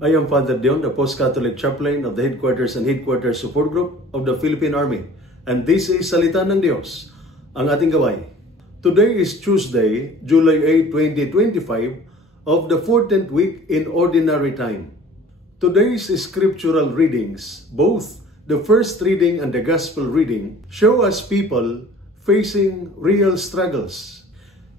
I am Father Dion, the Post-Catholic Chaplain of the Headquarters and Headquarters Support Group of the Philippine Army. And this is Salita ng Diyos, ang ating gabay. Today is Tuesday, July 8, 2025, of the 14th week in Ordinary Time. Today's scriptural readings, both the first reading and the Gospel reading, show us people facing real struggles.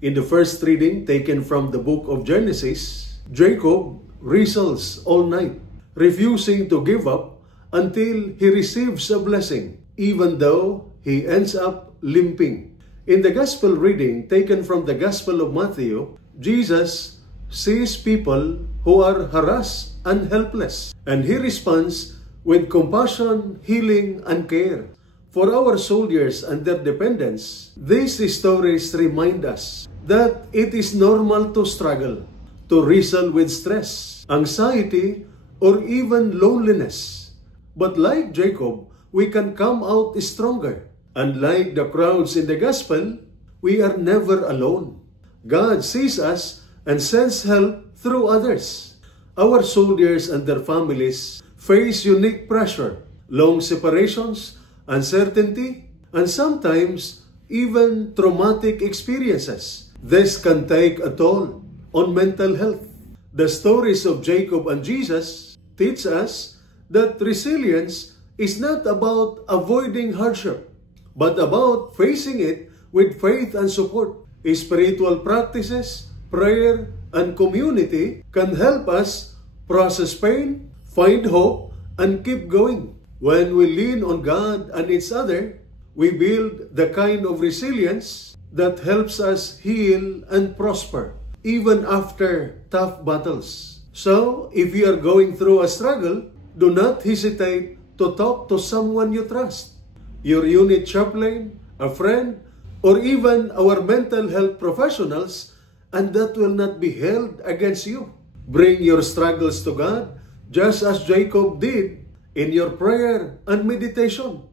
In the first reading, taken from the book of Genesis, Jacob wrestles all night, refusing to give up until he receives a blessing, even though he ends up limping. In the Gospel reading, taken from the Gospel of Matthew, Jesus sees people who are harassed and helpless, and he responds with compassion, healing, and care. For our soldiers and their dependents, these stories remind us that it is normal to struggle, to wrestle with stress, anxiety, or even loneliness. But like Jacob, we can come out stronger. And like the crowds in the Gospel, we are never alone. God sees us and sends help through others. Our soldiers and their families face unique pressure, long separations, uncertainty, and sometimes even traumatic experiences. This can take a toll on mental health. The stories of Jacob and Jesus teach us that resilience is not about avoiding hardship, but about facing it with faith and support. Spiritual practices, prayer, and community can help us process pain, find hope, and keep going. When we lean on God and each other, we build the kind of resilience that helps us heal and prosper, even after tough battles. So, if you are going through a struggle, do not hesitate to talk to someone you trust, your unit chaplain, a friend, or even our mental health professionals, and that will not be held against you. Bring your struggles to God, just as Jacob did in your prayer and meditation.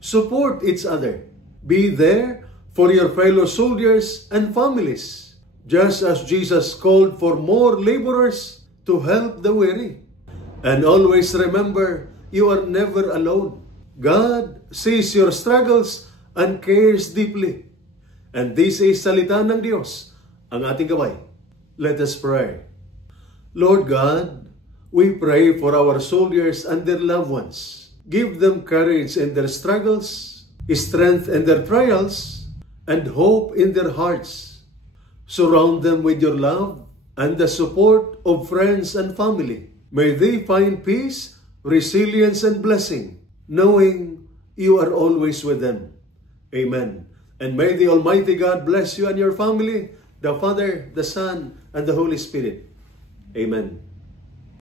Support each other. Be there for your fellow soldiers and families, just as Jesus called for more laborers to help the weary. And always remember, you are never alone. God sees your struggles and cares deeply. And this is Salita ng Diyos, ang ating gabay. Let us pray. Lord God, we pray for our soldiers and their loved ones. Give them courage in their struggles, strength in their trials, and hope in their hearts. Surround them with your love and the support of friends and family. May they find peace, resilience, and blessing, knowing you are always with them. Amen. And may the Almighty God bless you and your family, the Father, the Son, and the Holy Spirit. Amen.